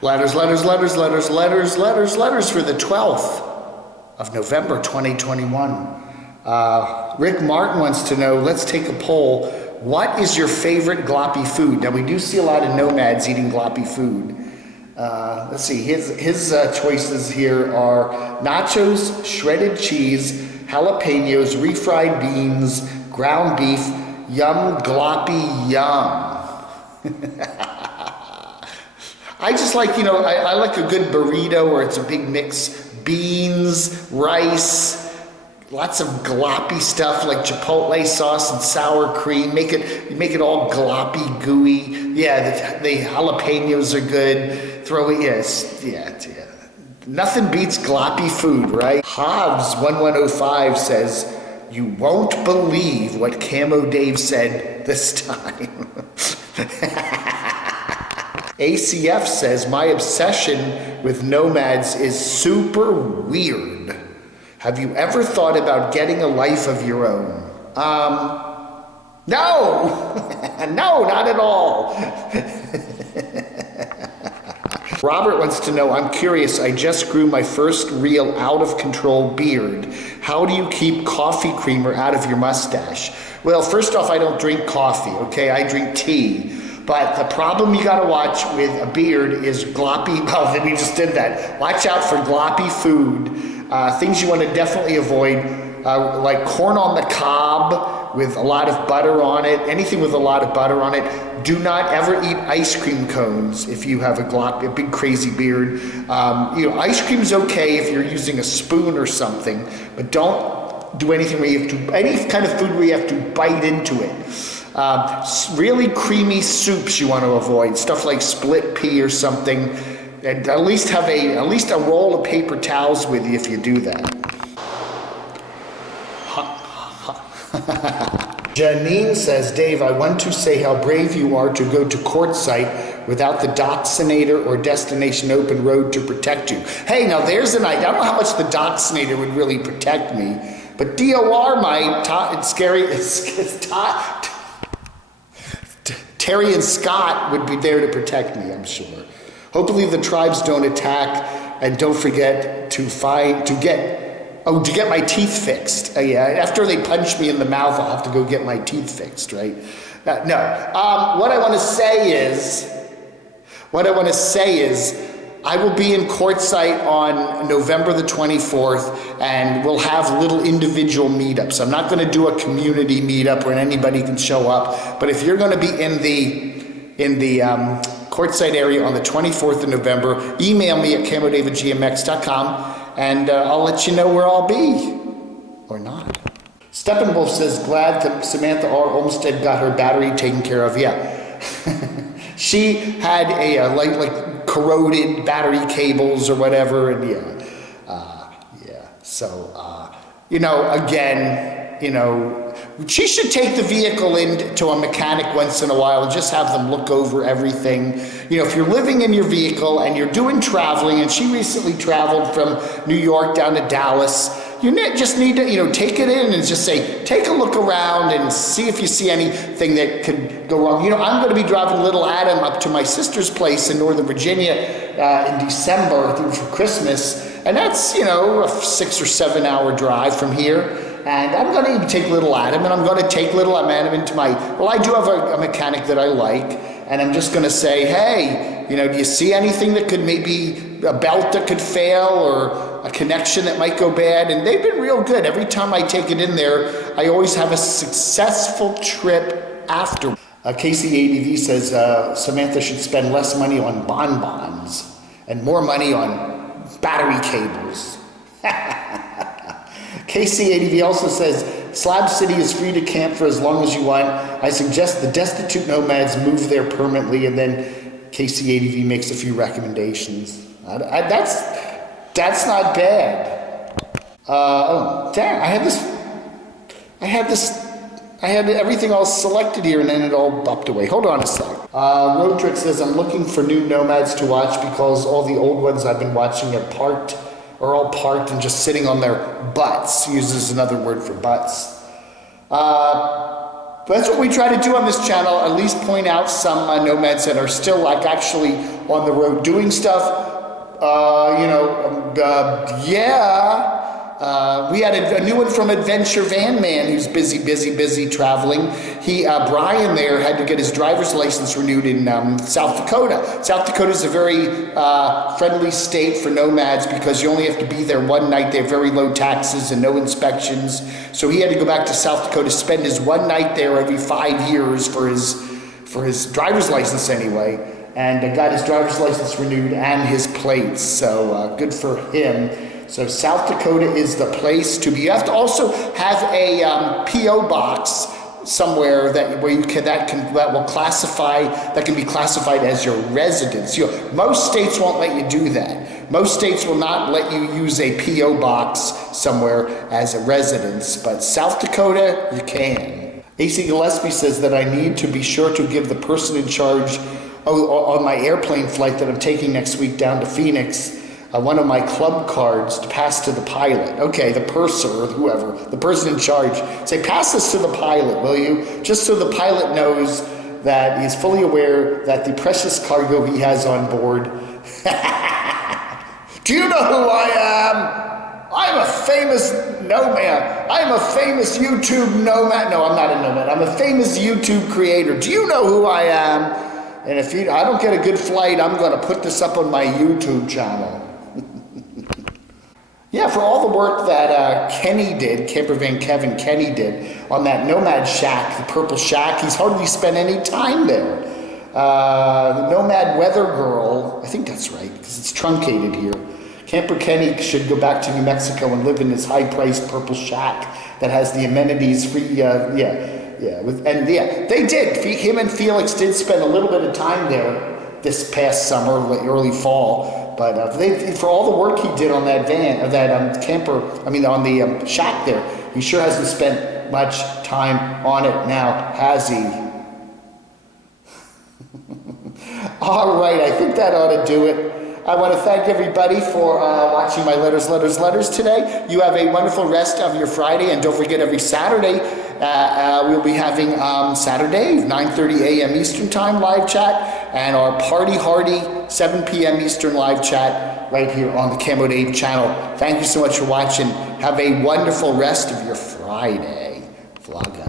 Letters for the 12th of November 2021. Rick Martin wants to know, let's take a poll. What is your favorite gloppy food? Now, we do see a lot of nomads eating gloppy food. Let's see, his choices here are nachos, shredded cheese, jalapenos, refried beans, ground beef, yum, gloppy, yum. I just like, I like a good burrito where it's a big mix. Beans, rice, lots of gloppy stuff like chipotle sauce and sour cream. Make it all gloppy, gooey. Yeah, the jalapenos are good. Throw it, yes, yeah. Nothing beats gloppy food, right? Hobbs1105 says, you won't believe what Camo Dave said this time. ACF says, my obsession with Nomads is super weird. Have you ever thought about getting a life of your own? No! No, not at all. Robert wants to know, I'm curious, I just grew my first real out-of-control beard. How do you keep coffee creamer out of your mustache? Well, first off, I don't drink coffee, okay? I drink tea. But the problem you gotta watch with a beard is gloppy, well, then we just did that. Watch out for gloppy food. Things you wanna definitely avoid, like corn on the cob with a lot of butter on it, anything with a lot of butter on it. Do not ever eat ice cream cones if you have a big crazy beard. Ice cream's okay if you're using a spoon or something, but don't do anything where you have to, any kind of food where you have to bite into it. Really creamy soups you want to avoid, stuff like split pea or something. And at least have a roll of paper towels with you if you do that. Janine says, Dave, I want to say how brave you are to go to quartzsite without the Doxinator or Destination Open Road to protect you. Hey, now there's an idea. I don't know how much the Doxinator would really protect me, but DOR might. It's scary. Terry and Scott would be there to protect me, I'm sure. Hopefully the tribes don't attack, and don't forget to get my teeth fixed. Yeah, after they punch me in the mouth, I'll have to go get my teeth fixed, right? What I want to say is, I will be in quartzsite on November the 24th, and we'll have little individual meetups. I'm not going to do a community meetup where anybody can show up, but if you're going to be in the quartzsite area on the 24th of November, email me at camodave@gmx.com, and I'll let you know where I'll be, or not. Steppenwolf says, glad that Samantha R. Olmstead got her battery taken care of. Yeah. She had a like corroded battery cables or whatever, and she should take the vehicle into a mechanic once in a while and just have them look over everything. If you're living in your vehicle and you're doing traveling, and she recently traveled from New York down to Dallas, you just need to, take it in and just say, take a look around and see if you see anything that could go wrong. I'm going to be driving little Adam up to my sister's place in Northern Virginia in December for Christmas, and that's, a 6 or 7 hour drive from here. And I'm going to take little Adam, and I'm going to take little Adam into I do have a mechanic that I like, and I'm just going to say, hey, do you see anything that could maybe, a belt that could fail, or a connection that might go bad? And they've been real good. Every time I take it in there, I always have a successful trip after. Casey ADV says, Samantha should spend less money on bonbons and more money on battery cables. KCADV also says, Slab City is free to camp for as long as you want. I suggest the destitute nomads move there permanently, and then KCADV makes a few recommendations. That's not bad. Oh, damn, I had everything all selected here, and then it all bumped away. Hold on a sec. Roadtrick says, I'm looking for new Nomads to watch because all the old ones I've been watching are all parked and just sitting on their butts. Uses another word for butts. that's what we try to do on this channel, at least point out some nomads that are still like actually on the road doing stuff. We had a new one from Adventure Van Man who's busy traveling. Brian there had to get his driver's license renewed in South Dakota. South Dakota is a very friendly state for nomads because you only have to be there one night. They have very low taxes and no inspections. So he had to go back to South Dakota, spend his one night there every 5 years for his driver's license anyway. And got his driver's license renewed and his plates, so good for him. So South Dakota is the place to be. You have to also have a P.O. box somewhere that can be classified as your residence. Most states won't let you do that. Most states will not let you use a P.O. box somewhere as a residence, but South Dakota, you can. AC Gillespie says that I need to be sure to give the person in charge on my airplane flight that I'm taking next week down to Phoenix, one of my club cards to pass to the pilot. Okay, the purser or whoever, the person in charge. Say, pass this to the pilot, will you? Just so the pilot knows that he's fully aware that the precious cargo he has on board. Do you know who I am? I'm a famous nomad. I'm a famous YouTube nomad. No, I'm not a nomad. I'm a famous YouTube creator. Do you know who I am? And if I don't get a good flight, I'm going to put this up on my YouTube channel. Yeah, for all the work that Kenny did, Campervan Kevin Kenny did, on that Nomad Shack, the purple shack, he's hardly spent any time there. The Nomad Weather Girl, I think that's right, because it's truncated here. Camper Kenny should go back to New Mexico and live in his high-priced purple shack that has the amenities free, they did. Him and Felix did spend a little bit of time there this past summer, early fall. But for all the work he did on that on the shack there, he sure hasn't spent much time on it now, has he? All right, I think that ought to do it. I want to thank everybody for watching my letters today. You have a wonderful rest of your Friday, and don't forget every Saturday we'll be having Saturday 9:30 a.m. Eastern Time live chat and our Party Hardy 7 p.m. Eastern live chat right here on the Camodave channel. Thank you so much for watching. Have a wonderful rest of your Friday. Vlog.